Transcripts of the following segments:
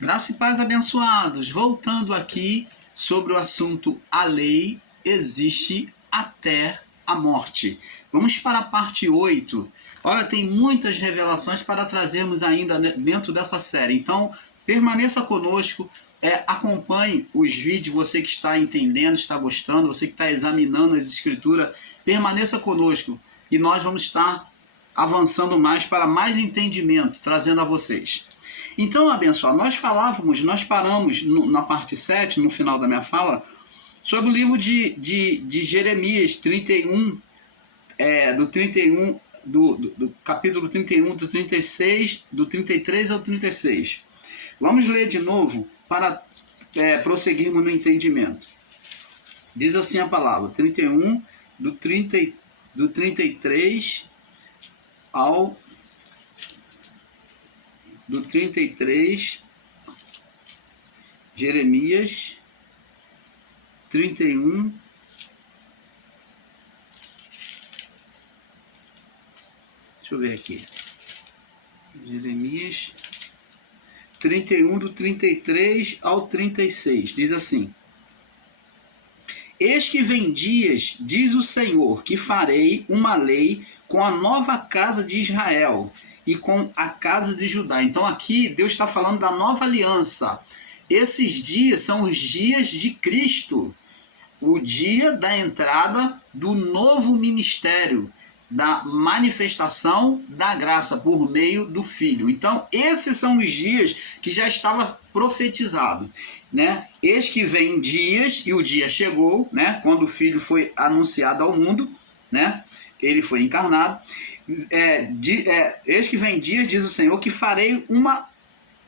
Graça e paz, abençoados. Voltando aqui sobre o assunto a lei existe até a morte. Vamos para a parte 8. Olha, tem muitas revelações para trazermos ainda dentro dessa série. Então, permaneça conosco, acompanhe os vídeos, você que está entendendo, está gostando, você que está examinando as escrituras, permaneça conosco e nós vamos estar avançando mais para mais entendimento, trazendo a vocês. Então, abençoado, nós paramos na parte 7, no final da minha fala, sobre o livro de Jeremias 31, do capítulo 31, do 36, do 33 ao 36. Vamos ler de novo para prosseguirmos no entendimento. Diz assim a palavra, 31, do 33 ao... do 33, Jeremias 31, deixa eu ver aqui, Jeremias 31, do 33 ao 36, diz assim: Eis que vem dias, diz o Senhor, que farei uma lei com a nova casa de Israel e com a casa de Judá. Então aqui Deus está falando da nova aliança. Esses dias são os dias de Cristo, o dia da entrada do novo ministério, da manifestação da graça por meio do Filho. Então esses são os dias que já estava profetizado, né? Eis que vem dias, e o dia chegou, né? Quando o Filho foi anunciado ao mundo, né? Ele foi encarnado. Eis que vem dias, diz o Senhor, que farei uma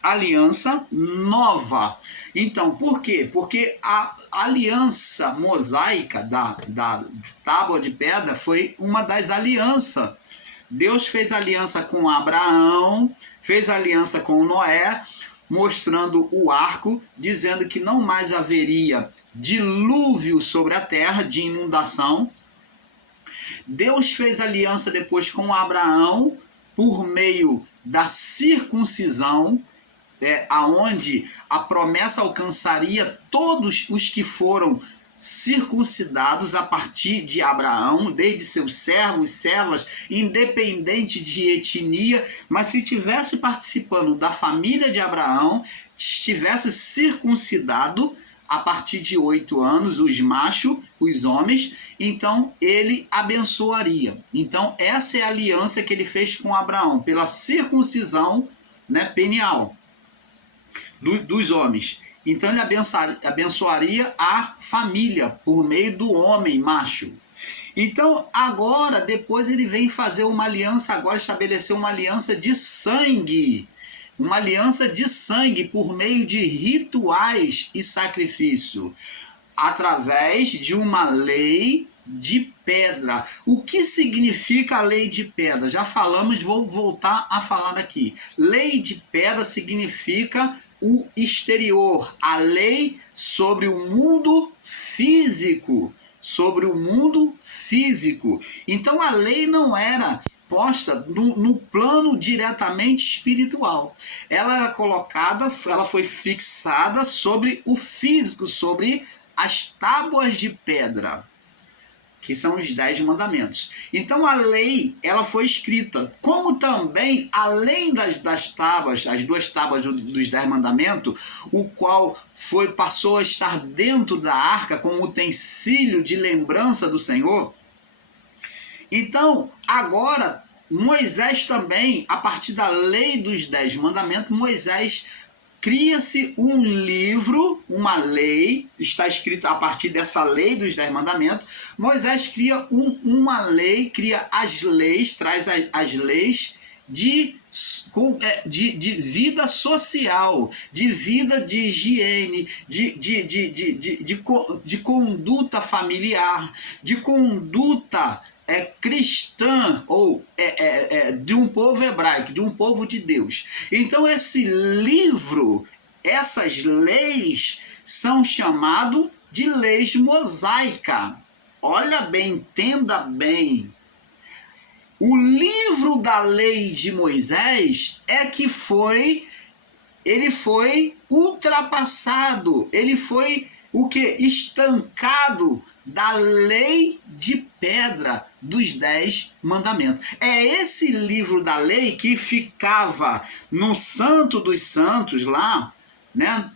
aliança nova. Então, por quê? Porque a aliança mosaica da tábua de pedra foi uma das alianças. Deus fez aliança com Abraão, fez aliança com Noé, mostrando o arco, dizendo que não mais haveria dilúvio sobre a terra, de inundação. Deus fez aliança depois com Abraão por meio da circuncisão, aonde a promessa alcançaria todos os que foram circuncidados a partir de Abraão, desde seus servos, servas, independente de etnia, mas se tivesse participando da família de Abraão, estivesse circuncidado a partir de 8 anos, os machos, os homens, então ele abençoaria. Então essa é a aliança que ele fez com Abraão, pela circuncisão, né, penial dos homens. Então ele abençoaria a família por meio do homem macho. Então agora, depois ele vem fazer uma aliança, agora estabeleceu uma aliança de sangue. Uma aliança de sangue por meio de rituais e sacrifício, através de uma lei de pedra. O que significa a lei de pedra? Já falamos, vou voltar a falar aqui. Lei de pedra significa o exterior, a lei sobre o mundo físico, sobre o mundo físico. Então a lei não era posta no plano diretamente espiritual. Ela era colocada, ela foi fixada sobre o físico, sobre as tábuas de pedra, que são os 10 mandamentos. Então a lei, ela foi escrita, como também, além das tábuas, as 2 tábuas dos 10 mandamentos, o qual passou a estar dentro da arca como utensílio de lembrança do Senhor. Então, agora, Moisés também, a partir da lei dos 10 mandamentos, Moisés cria-se um livro, uma lei, está escrita a partir dessa lei dos 10 mandamentos. Moisés cria uma lei, cria as leis, traz as leis de vida social, de vida de higiene, de conduta familiar, de conduta cristã, ou de um povo hebraico, de um povo de Deus. Então esse livro, essas leis, são chamados de leis mosaicas. Olha bem, entenda bem. O livro da lei de Moisés é que foi ele foi ultrapassado, ele foi o que? Estancado da lei de pedra dos 10 mandamentos. É esse livro da lei que ficava no Santo dos Santos lá, né?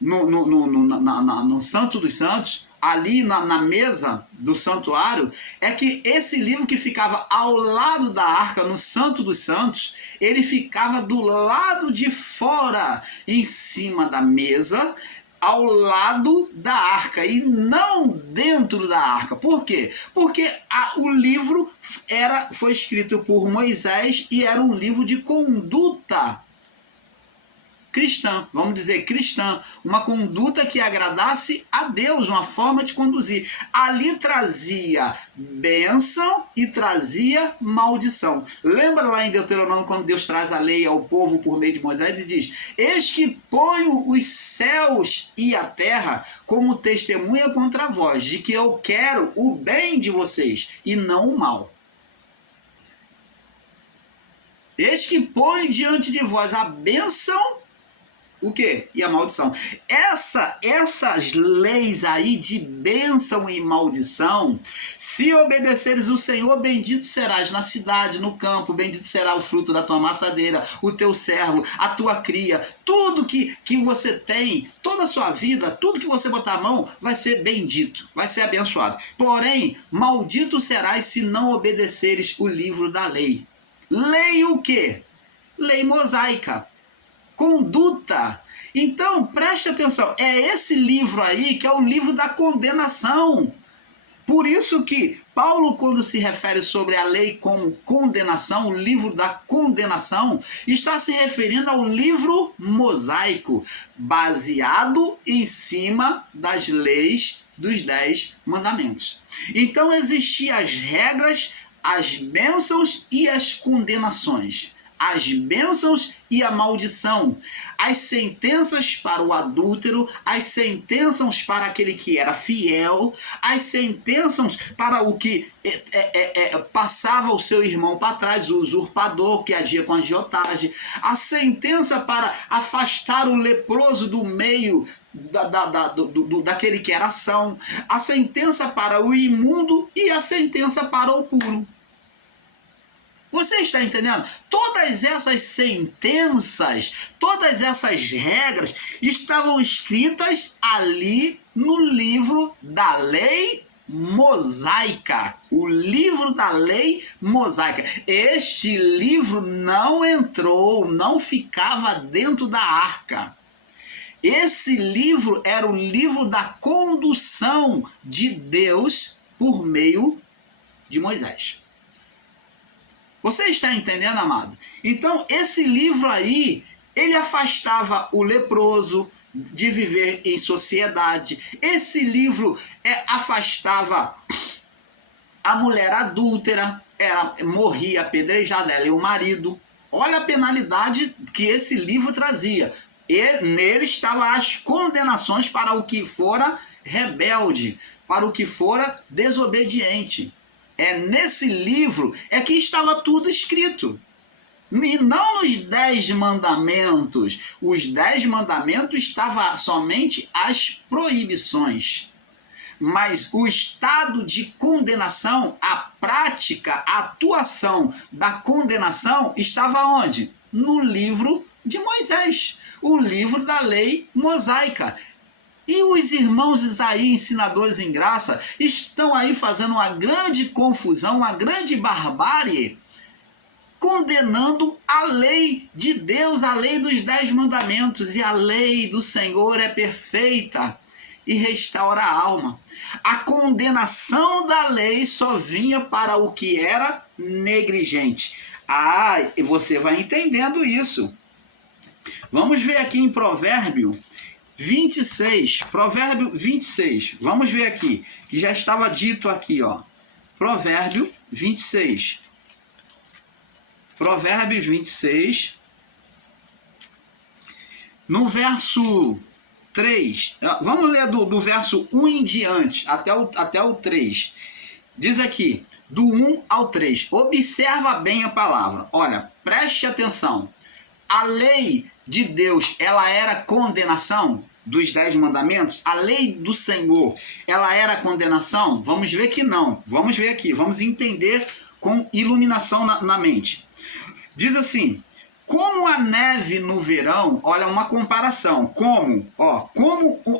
No Santo dos Santos, ali na mesa do santuário, é que esse livro que ficava ao lado da arca, no Santo dos Santos, ele ficava do lado de fora, em cima da mesa, ao lado da arca e não dentro da arca. Por quê? Porque o livro foi escrito por Moisés e era um livro de conduta cristã, vamos dizer cristã, uma conduta que agradasse a Deus, uma forma de conduzir. Ali trazia bênção e trazia maldição. Lembra lá em Deuteronômio, quando Deus traz a lei ao povo por meio de Moisés e diz: eis que ponho os céus e a terra como testemunha contra vós, de que eu quero o bem de vocês e não o mal. Eis que ponho diante de vós a bênção, o quê? E a maldição. Essas leis aí de bênção e maldição, se obedeceres o Senhor, bendito serás na cidade, no campo, bendito será o fruto da tua amassadeira, o teu servo, a tua cria, tudo que você tem, toda a sua vida, tudo que você botar a mão, vai ser bendito, vai ser abençoado. Porém, maldito serás se não obedeceres o livro da lei. Lei o quê? Lei mosaica. Conduta. Então, preste atenção, é esse livro aí que é o livro da condenação. Por isso que Paulo, quando se refere sobre a lei como condenação, o livro da condenação, está se referindo ao livro mosaico, baseado em cima das leis dos 10 mandamentos. Então, existiam as regras, as bênçãos e as condenações. As bênçãos e a maldição, as sentenças para o adúltero, as sentenças para aquele que era fiel, as sentenças para o que passava o seu irmão para trás, o usurpador que agia com agiotagem, a sentença para afastar o leproso do meio daquele que era são, a sentença para o imundo e a sentença para o puro. Você está entendendo? Todas essas sentenças, todas essas regras estavam escritas ali no livro da lei mosaica. O livro da lei mosaica. Este livro não entrou, não ficava dentro da arca. Esse livro era o livro da condução de Deus por meio de Moisés. Você está entendendo, amado? Então, esse livro aí, ele afastava o leproso de viver em sociedade. Esse livro afastava a mulher adúltera, morria apedrejada, ela e o marido. Olha a penalidade que esse livro trazia. E nele estavam as condenações para o que fora rebelde, para o que fora desobediente. Nesse livro que estava tudo escrito. E não nos 10 mandamentos. Os 10 mandamentos estavam somente as proibições. Mas o estado de condenação, a prática, a atuação da condenação estava onde? No livro de Moisés. O livro da lei mosaica. E os irmãos Isaí, ensinadores em graça, estão aí fazendo uma grande confusão, uma grande barbárie, condenando a lei de Deus, a lei dos 10 mandamentos. E a lei do Senhor é perfeita e restaura a alma. A condenação da lei só vinha para o que era negligente. E você vai entendendo isso. Vamos ver aqui em Provérbio 26, Provérbio 26, vamos ver aqui, que já estava dito aqui, ó, Provérbio 26, Provérbios 26, no verso 3, vamos ler do verso 1 em diante, até o 3, diz aqui, do 1 ao 3, observa bem a palavra, olha, preste atenção, A lei de Deus, ela era condenação dos 10 mandamentos? A lei do Senhor, ela era condenação? Vamos ver que não. Vamos ver aqui, vamos entender com iluminação na mente. Diz assim: como a neve no verão, olha uma comparação, como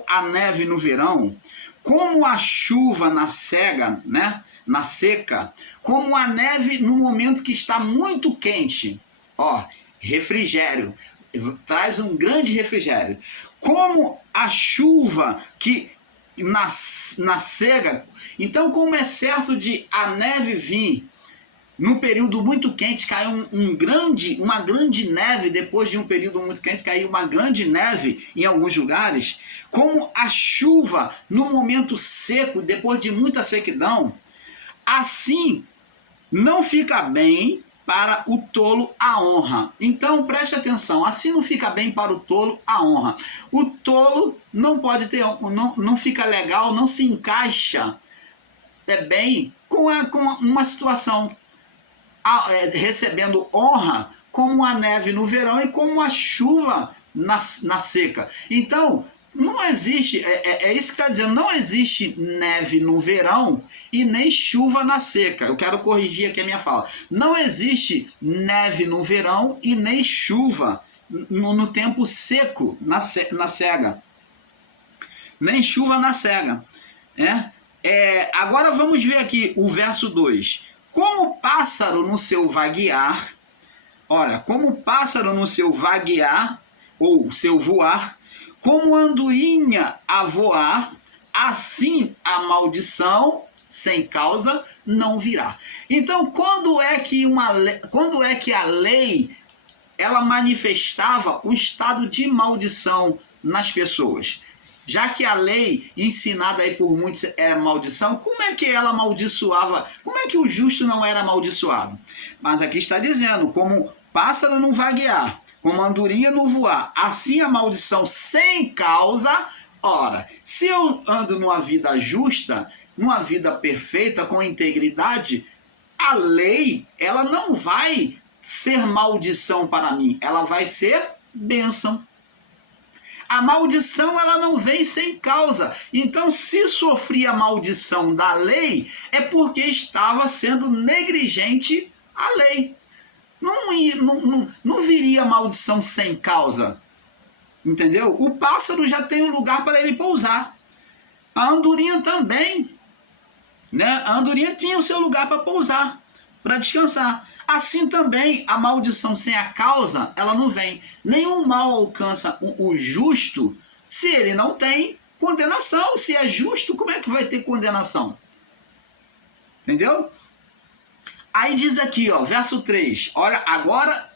a neve no verão, como a chuva na cega, né? Na seca, como a neve no momento que está muito quente, refrigério, traz um grande refrigério. Como a chuva que na cega, então como é certo de a neve vir num período muito quente, caiu uma grande neve, depois de um período muito quente, caiu uma grande neve em alguns lugares, como a chuva no momento seco, depois de muita sequidão, assim não fica bem para o tolo a honra. Então preste atenção, assim não fica bem para o tolo a honra. O tolo não pode ter, não fica legal, não se encaixa bem com uma situação, recebendo honra como a neve no verão e como a chuva na seca. Então não existe, isso que está dizendo, não existe neve no verão e nem chuva na seca. Eu quero corrigir aqui a minha fala. Não existe neve no verão e nem chuva no tempo seco, na cega. Nem chuva na cega. Agora vamos ver aqui o verso 2. Como o pássaro no seu vaguear, olha, como o pássaro no seu vaguear, ou seu voar, como a andorinha a voar, assim a maldição sem causa não virá. Então, quando é que a lei ela manifestava um estado de maldição nas pessoas? Já que a lei ensinada aí por muitos é maldição, como é que ela amaldiçoava? Como é que o justo não era amaldiçoado? Mas aqui está dizendo, como pássaro no vaguear, como andorinha no voar, assim a maldição sem causa. Ora, se eu ando numa vida justa, numa vida perfeita, com integridade, a lei, ela não vai ser maldição para mim, ela vai ser bênção. A maldição, ela não vem sem causa. Então, se sofria a maldição da lei, é porque estava sendo negligente à lei. Não viria maldição sem causa. Entendeu? O pássaro já tem um lugar para ele pousar. A andorinha também. Né? A andorinha tinha o seu lugar para pousar, para descansar. Assim também, a maldição sem a causa, ela não vem. Nenhum mal alcança o justo se ele não tem condenação. Se é justo, como é que vai ter condenação? Entendeu? Aí diz aqui, verso 3. Olha, agora,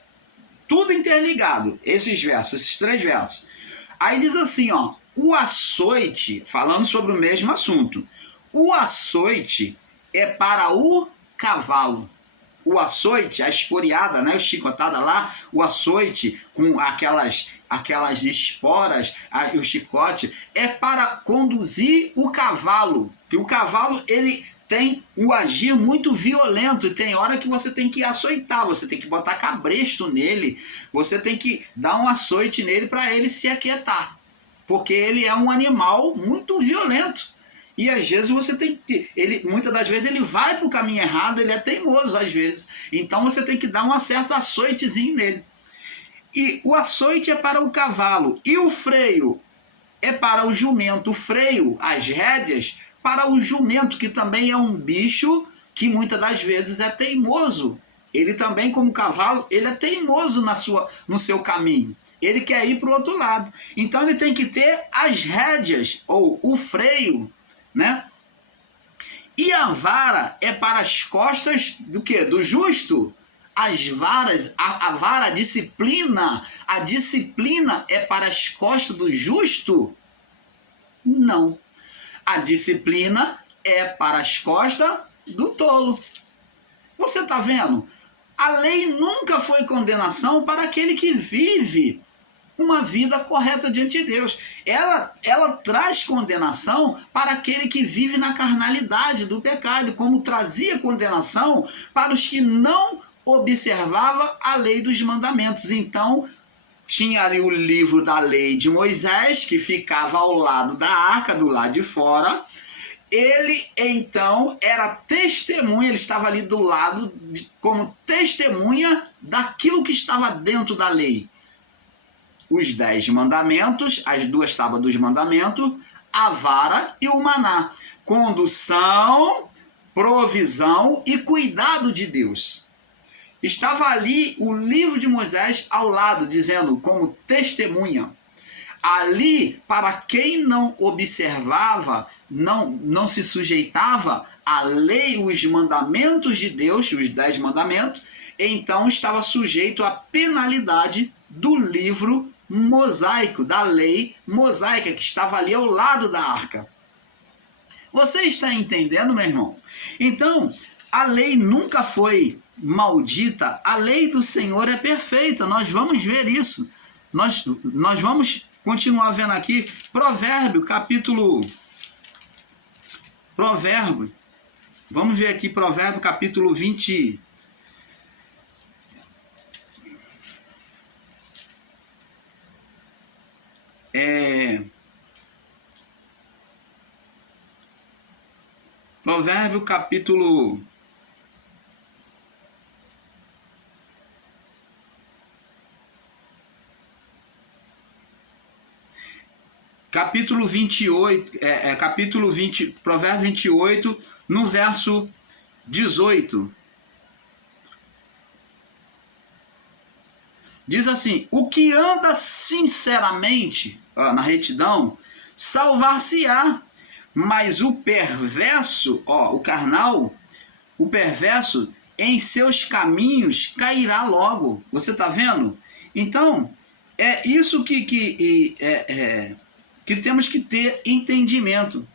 tudo interligado. Esses versos, esses 3 versos. Aí diz assim, o açoite, falando sobre o mesmo assunto. O açoite é para o cavalo. O açoite, a esporeada, né, o chicotada lá, o açoite com aquelas esporas, o chicote, é para conduzir o cavalo. Que o cavalo, ele tem um agir muito violento, e tem hora que você tem que açoitar, você tem que botar cabresto nele, você tem que dar um açoite nele para ele se aquietar, porque ele é um animal muito violento. E às vezes você tem que, muitas das vezes ele vai para o caminho errado, ele é teimoso às vezes. Então você tem que dar um certo açoitezinho nele. E o açoite é para o cavalo, e o freio é para o jumento. O freio, as rédeas, para o jumento, que também é um bicho que muitas das vezes é teimoso. Ele também, como cavalo, ele é teimoso no seu caminho. Ele quer ir para o outro lado. Então ele tem que ter as rédeas, ou o freio, né? E a vara é para as costas do quê? Do justo. As varas, a vara, a disciplina é para as costas do justo? Não. A disciplina é para as costas do tolo. Você está vendo? A lei nunca foi condenação para aquele que vive uma vida correta diante de Deus. Ela traz condenação para aquele que vive na carnalidade do pecado, como trazia condenação para os que não observavam a lei dos mandamentos. Então, tinha ali o livro da lei de Moisés, que ficava ao lado da arca, do lado de fora. Ele, então, era testemunha, ele estava ali do lado como testemunha daquilo que estava dentro da lei. Os 10 mandamentos, as 2 tábuas dos mandamentos, a vara e o maná. Condução, provisão e cuidado de Deus. Estava ali o livro de Moisés ao lado, dizendo como testemunha. Ali, para quem não observava, não se sujeitava à lei, os mandamentos de Deus, os 10 mandamentos, então estava sujeito à penalidade do livro mosaico, da lei mosaica, que estava ali ao lado da arca. Você está entendendo, meu irmão? Então, a lei nunca foi maldita, a lei do Senhor é perfeita, nós vamos ver isso. Nós vamos continuar vendo aqui, Provérbio, vamos ver aqui, Provérbio, capítulo 20. Provérbio, capítulo 28, capítulo 20, Provérbio 28, no verso 18. Diz assim: o que anda sinceramente na retidão, salvar-se-á, mas o perverso, o carnal, o perverso, em seus caminhos cairá logo. Você está vendo? Então, é isso que temos que ter entendimento.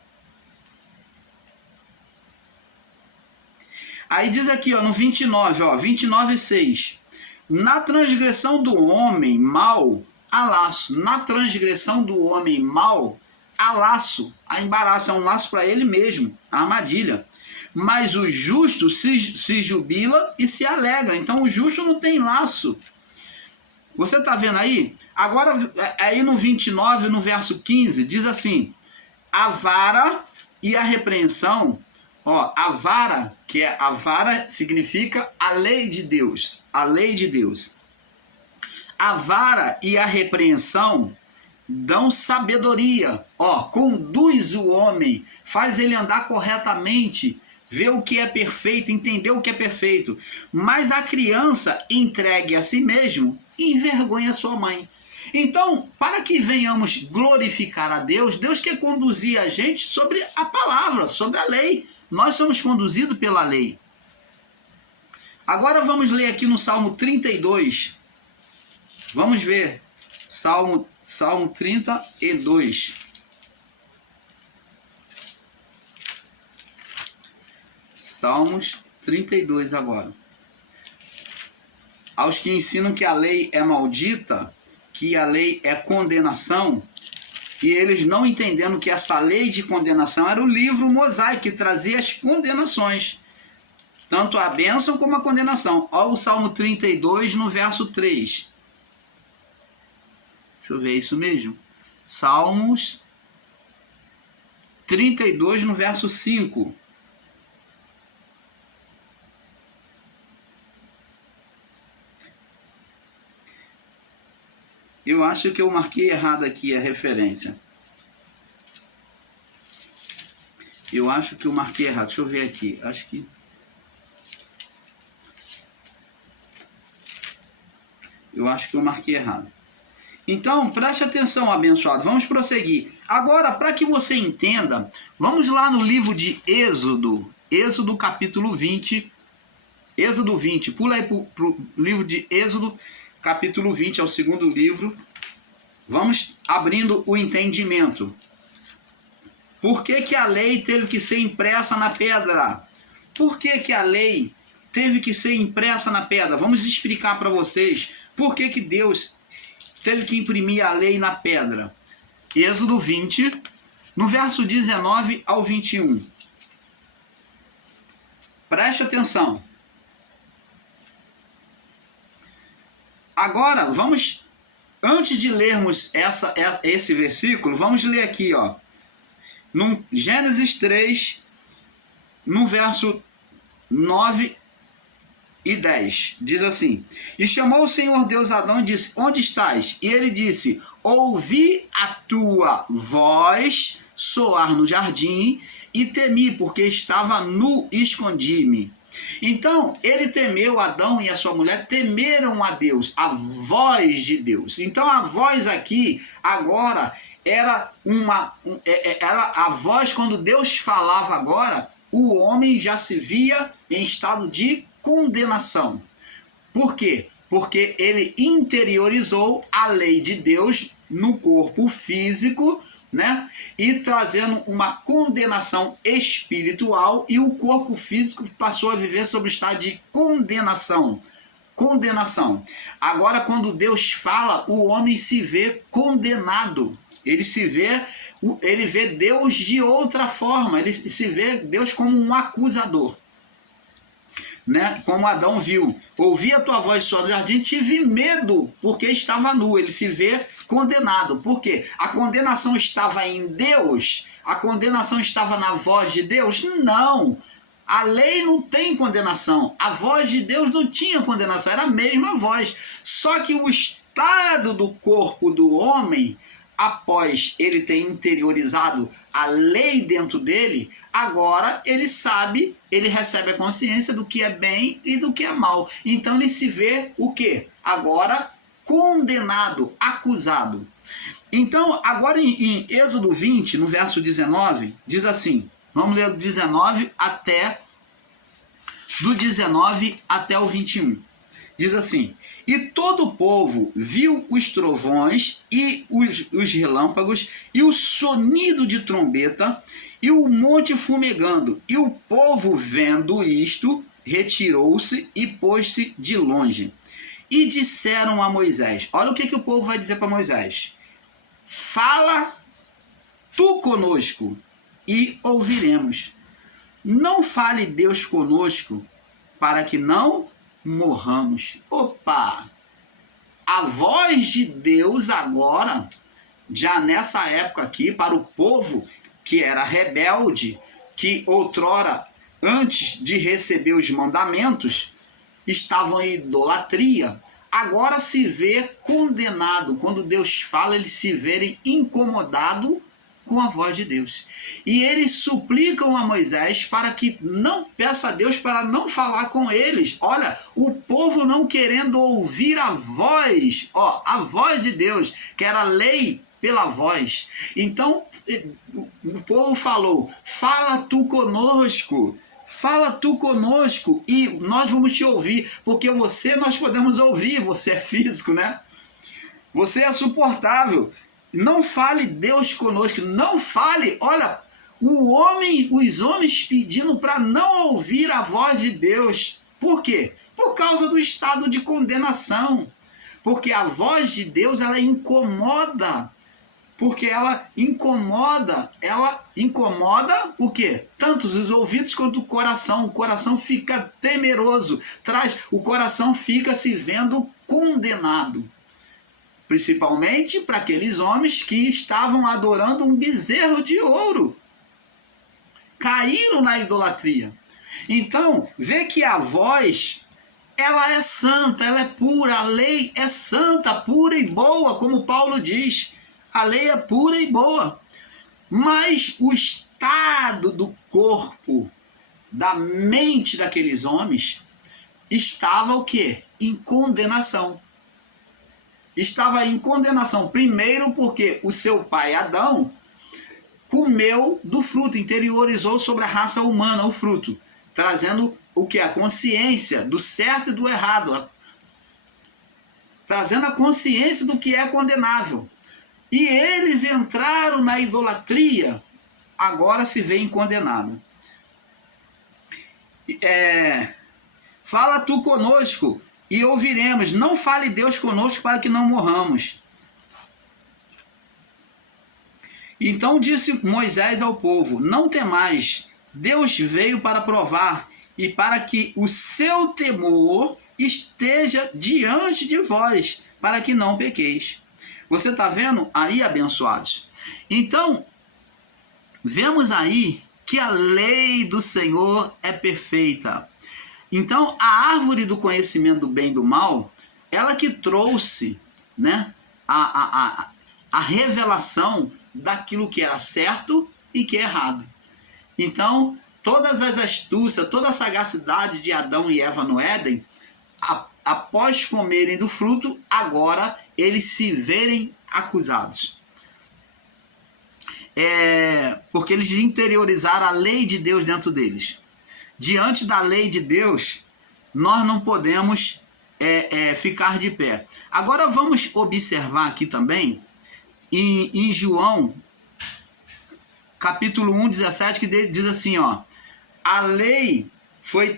Aí diz aqui, no 29, 29:6. Na transgressão do homem mau, há laço. Na transgressão do homem mau, há laço. Há embaraço, é um laço para ele mesmo, a armadilha. Mas o justo se jubila e se alegra. Então o justo não tem laço. Você está vendo aí? Agora, aí no 29, no verso 15, diz assim: a vara e a repreensão. A vara, a vara significa a lei de Deus. A lei de Deus. A vara e a repreensão dão sabedoria. Conduz o homem, faz ele andar corretamente, ver o que é perfeito, entender o que é perfeito. Mas a criança entregue a si mesmo envergonha sua mãe. Então, para que venhamos glorificar a Deus, Deus quer conduzir a gente sobre a palavra, sobre a lei. Nós somos conduzidos pela lei. Agora vamos ler aqui no Salmo 32. Vamos ver. Salmo 32. Salmos 32 agora. Aos que ensinam que a lei é maldita, que a lei é condenação, e eles não entendendo que essa lei de condenação era o livro mosaico, que trazia as condenações. Tanto a bênção como a condenação. Olha o Salmo 32, no verso 3. Deixa eu ver, é isso mesmo? Salmos 32, no verso 5. Eu acho que eu marquei errado aqui a referência. Eu acho que eu marquei errado. Deixa eu ver aqui. Acho que... eu acho que eu marquei errado. Então, preste atenção, abençoado. Vamos prosseguir. Agora, para que você entenda, vamos lá no livro de Êxodo. Êxodo capítulo 20. Êxodo 20. Pula aí para o livro de Êxodo, capítulo 20, é o segundo livro. Vamos abrindo o entendimento. Por que a lei teve que ser impressa na pedra? Por que a lei teve que ser impressa na pedra? Vamos explicar para vocês por que Deus teve que imprimir a lei na pedra. Êxodo 20, no verso 19 ao 21. Preste atenção. Agora, vamos Antes de lermos esse versículo, vamos ler aqui, ó, no Gênesis 3, no verso 9 e 10, diz assim: E chamou o Senhor Deus Adão e disse: Onde estás? E ele disse: Ouvi a tua voz soar no jardim e temi, porque estava nu e escondi-me. Então, ele temeu, Adão e a sua mulher temeram a Deus, a voz de Deus. Então, a voz aqui, agora, era a voz, quando Deus falava agora, o homem já se via em estado de condenação. Por quê? Porque ele interiorizou a lei de Deus no corpo físico, né? E trazendo uma condenação espiritual, e o corpo físico passou a viver sob o estado de condenação. Condenação. Agora, quando Deus fala, o homem se vê condenado. Ele vê Deus de outra forma. Ele se vê Deus como um acusador, né? Como Adão viu: ouvi a tua voz soar no jardim, tive medo, porque estava nu. Ele se vê condenado. Por quê? A condenação estava em Deus? A condenação estava na voz de Deus? Não. A lei não tem condenação. A voz de Deus não tinha condenação. Era a mesma voz. Só que o estado do corpo do homem, após ele ter interiorizado a lei dentro dele, agora ele sabe, ele recebe a consciência do que é bem e do que é mal. Então ele se vê o quê? Agora condenado, acusado. Então, agora em Êxodo 20, no verso 19, diz assim, vamos ler do 19 até o 21. Diz assim: E todo o povo viu os trovões e os relâmpagos e o sonido de trombeta e o monte fumegando. E o povo, vendo isto, retirou-se e pôs-se de longe. E disseram a Moisés, olha o que o povo vai dizer para Moisés: Fala tu conosco e ouviremos. Não fale Deus conosco para que não morramos. Opa! A voz de Deus agora, já nessa época aqui, para o povo que era rebelde, que outrora, antes de receber os mandamentos, estavam em idolatria, agora se vê condenado. Quando Deus fala, eles se verem incomodados com a voz de Deus. E eles suplicam a Moisés para que não peça a Deus para não falar com eles. Olha, o povo não querendo ouvir a voz, a voz de Deus, que era a lei pela voz. Então, o povo falou: fala tu conosco. Fala tu conosco e nós vamos te ouvir, porque nós podemos ouvir, você é físico, né? Você é suportável. Não fale Deus conosco, não fale. Olha, os homens pedindo para não ouvir a voz de Deus. Por quê? Por causa do estado de condenação. Porque a voz de Deus, ela incomoda. Porque ela incomoda o quê? Tanto os ouvidos quanto o coração. O coração fica temeroso, o coração fica se vendo condenado. Principalmente para aqueles homens que estavam adorando um bezerro de ouro. Caíram na idolatria. Então, vê que a voz, ela é santa, ela é pura, a lei é santa, pura e boa, como Paulo diz. A lei é pura e boa, mas o estado do corpo, da mente daqueles homens, estava o quê? Em condenação. Estava em condenação, primeiro porque o seu pai Adão comeu do fruto, interiorizou sobre a raça humana o fruto, trazendo o que? A consciência do certo e do errado, trazendo a consciência do que é condenável. E eles entraram na idolatria, agora se veem condenados. Fala tu conosco e ouviremos. Não fale Deus conosco para que não morramos. Então disse Moisés ao povo: Não temais, Deus veio para provar e para que o seu temor esteja diante de vós, para que não pequeis. Você está vendo aí, abençoados? Então, vemos aí que a lei do Senhor é perfeita. Então, a árvore do conhecimento do bem e do mal, ela que trouxe, né, a revelação daquilo que era certo e que é errado. Então, todas as astúcias, toda a sagacidade de Adão e Eva no Éden, após comerem do fruto, agora eles se verem acusados. Porque eles interiorizaram a lei de Deus dentro deles. Diante da lei de Deus, nós não podemos ficar de pé. Agora vamos observar aqui também, em João, capítulo 1, 17, que diz assim, ó, a lei foi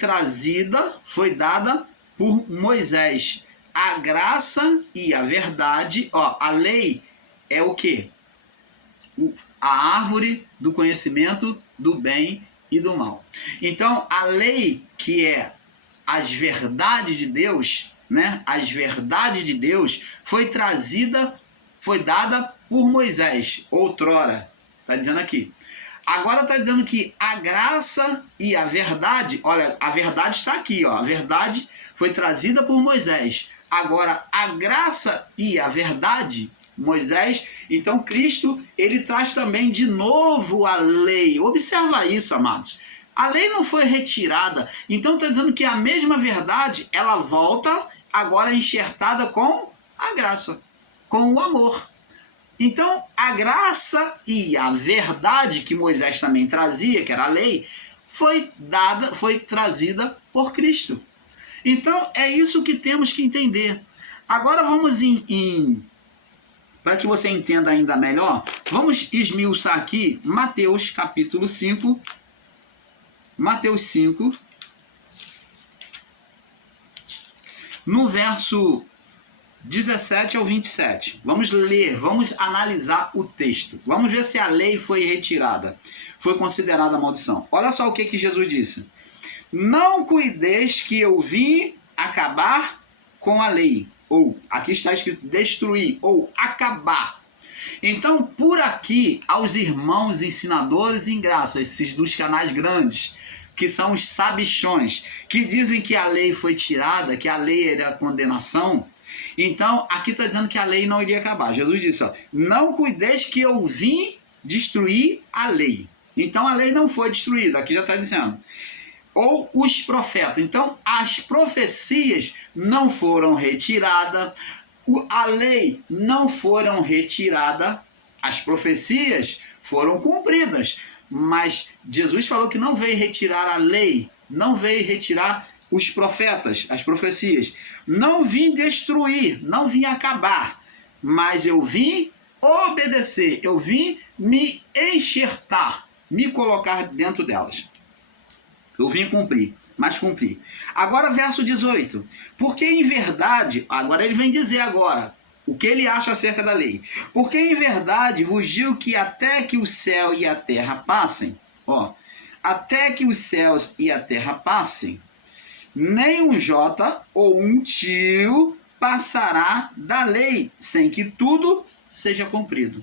dada por Moisés. A graça e a verdade, ó, a lei é o quê? A árvore do conhecimento do bem e do mal. Então, a lei, que é as verdades de Deus, né? As verdades de Deus foi dada por Moisés, outrora. Está dizendo aqui. Agora está dizendo que a graça e a verdade, olha, a verdade está aqui, ó. A verdade foi trazida por Moisés. Agora, a graça e a verdade, Moisés, então Cristo, ele traz também de novo a lei. Observa isso, amados. A lei não foi retirada. Então está dizendo que a mesma verdade, ela volta agora enxertada com a graça, com o amor. Então, a graça e a verdade que Moisés também trazia, que era a lei, foi trazida por Cristo. Então, é isso que temos que entender. Agora vamos para que você entenda ainda melhor, vamos esmiuçar aqui Mateus capítulo 5. Mateus 5, no verso 17 ao 27. Vamos ler, vamos analisar o texto. Vamos ver se a lei foi retirada, foi considerada maldição. Olha só o que Jesus disse. Não cuideis que eu vim acabar com a lei. Ou, aqui está escrito destruir, ou acabar. Então, por aqui, aos irmãos ensinadores em graça, esses dos canais grandes, que são os sabichões, que dizem que a lei foi tirada, que a lei era condenação. Então, aqui está dizendo que a lei não iria acabar. Jesus disse, ó, não cuideis que eu vim destruir a lei. Então, a lei não foi destruída, aqui já está dizendo. Ou os profetas. Então, as profecias não foram retiradas, a lei não foram retirada, as profecias foram cumpridas. Mas Jesus falou que não veio retirar a lei, não veio retirar os profetas, as profecias. Não vim destruir, não vim acabar, mas eu vim obedecer, eu vim me enxertar, me colocar dentro delas. Eu vim cumprir, mas cumpri. Agora verso 18. Porque em verdade, agora ele vem dizer agora o que ele acha acerca da lei. Porque em verdade vos digo que até que o céu e a terra passem, ó, até que os céus e a terra passem, nem um jota ou um tio passará da lei, sem que tudo seja cumprido.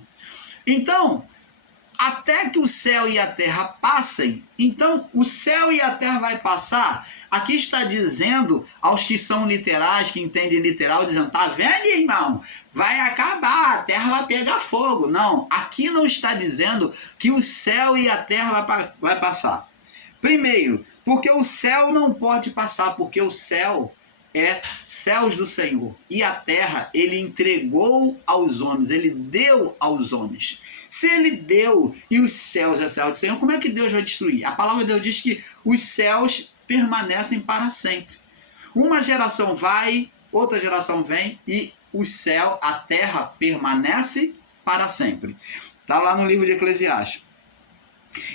Então, até que o céu e a terra passem, então o céu e a terra vai passar. Aqui está dizendo aos que são literais, que entendem literal, dizendo, tá vendo, irmão? Vai acabar, a terra vai pegar fogo. Não, aqui não está dizendo que o céu e a terra vai passar. Primeiro, porque o céu não pode passar, porque o céu é céus do Senhor. E a terra ele entregou aos homens, ele deu aos homens. Se ele deu e os céus é céu do Senhor, como é que Deus vai destruir? A palavra de Deus diz que os céus permanecem para sempre. Uma geração vai, outra geração vem e o céu, a terra permanece para sempre. Está lá no livro de Eclesiastes.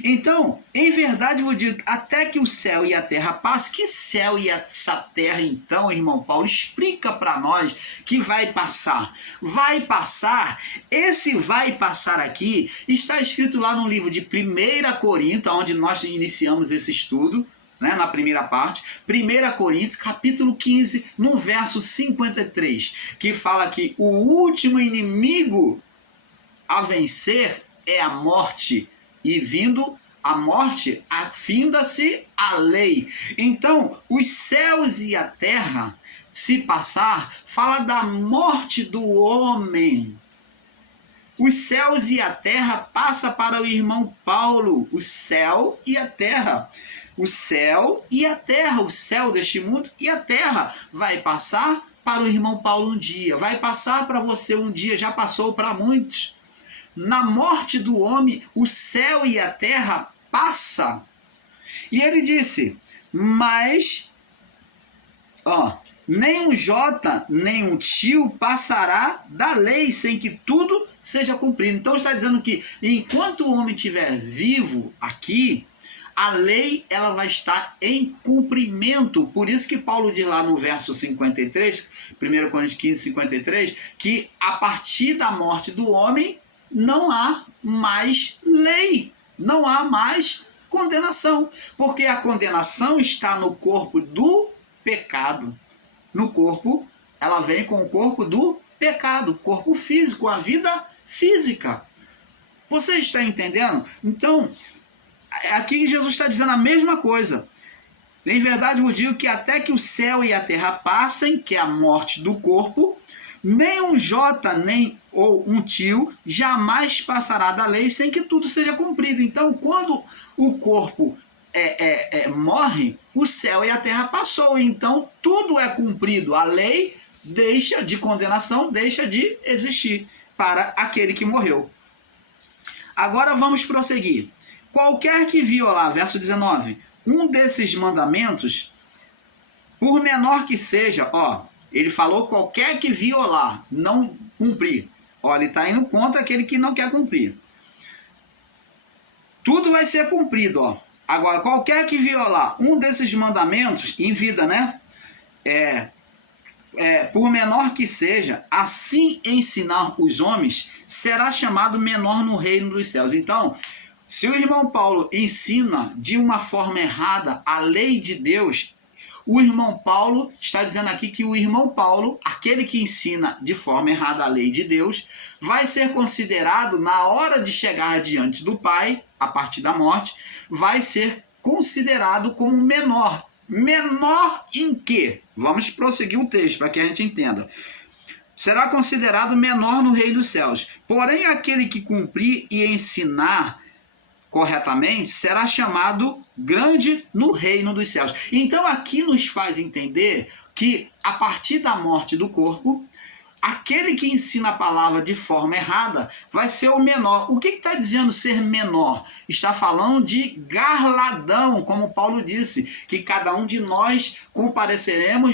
Então, em verdade eu digo, até que o céu e a terra passem. Que céu e essa terra então, irmão Paulo? Explica para nós que vai passar. Vai passar, esse vai passar aqui, está escrito lá no livro de 1 Coríntios, onde nós iniciamos esse estudo, né, na primeira parte, 1 Coríntios, capítulo 15, no verso 53, que fala que o último inimigo a vencer é a morte, e vindo a morte, afinda-se a lei. Então, os céus e a terra, se passar, fala da morte do homem. Os céus e a terra passa para o irmão Paulo, o céu e a terra. O céu e a terra, o céu deste mundo e a terra vai passar para o irmão Paulo um dia, vai passar para você um dia, já passou para muitos. Na morte do homem, o céu e a terra passa. E ele disse, mas, nem um jota, nem um tio passará da lei sem que tudo seja cumprido. Então está dizendo que enquanto o homem estiver vivo aqui, a lei ela vai estar em cumprimento. Por isso que Paulo diz lá no verso 53, 1 Coríntios 15, 53, que a partir da morte do homem não há mais lei, não há mais condenação, porque a condenação está no corpo do pecado. No corpo, ela vem com o corpo do pecado, corpo físico, a vida física. Você está entendendo? Então, aqui Jesus está dizendo a mesma coisa. Em verdade vos digo que até que o céu e a terra passem, que é a morte do corpo, nem um jota, nem ou um tio jamais passará da lei sem que tudo seja cumprido. Então, quando o corpo morre, o céu e a terra passou. Então, tudo é cumprido. A lei deixa de condenação, deixa de existir para aquele que morreu. Agora vamos prosseguir. Qualquer que violar, verso 19, um desses mandamentos, por menor que seja, ele falou qualquer que violar, não cumprir. Ele está indo contra aquele que não quer cumprir. Tudo vai ser cumprido, Agora, qualquer que violar um desses mandamentos, em vida, né? Por menor que seja, assim ensinar os homens, será chamado menor no reino dos céus. Então, se o irmão Paulo ensina de uma forma errada a lei de Deus, o irmão Paulo está dizendo aqui que o irmão Paulo, aquele que ensina de forma errada a lei de Deus, vai ser considerado, na hora de chegar diante do Pai, a partir da morte, vai ser considerado como menor. Menor em quê? Vamos prosseguir o texto para que a gente entenda. Será considerado menor no reino dos céus. Porém, aquele que cumprir e ensinar corretamente, será chamado grande no reino dos céus. Então aqui nos faz entender que a partir da morte do corpo, aquele que ensina a palavra de forma errada vai ser o menor. O que está dizendo ser menor? Está falando de galardão, como Paulo disse, que cada um de nós compareceremos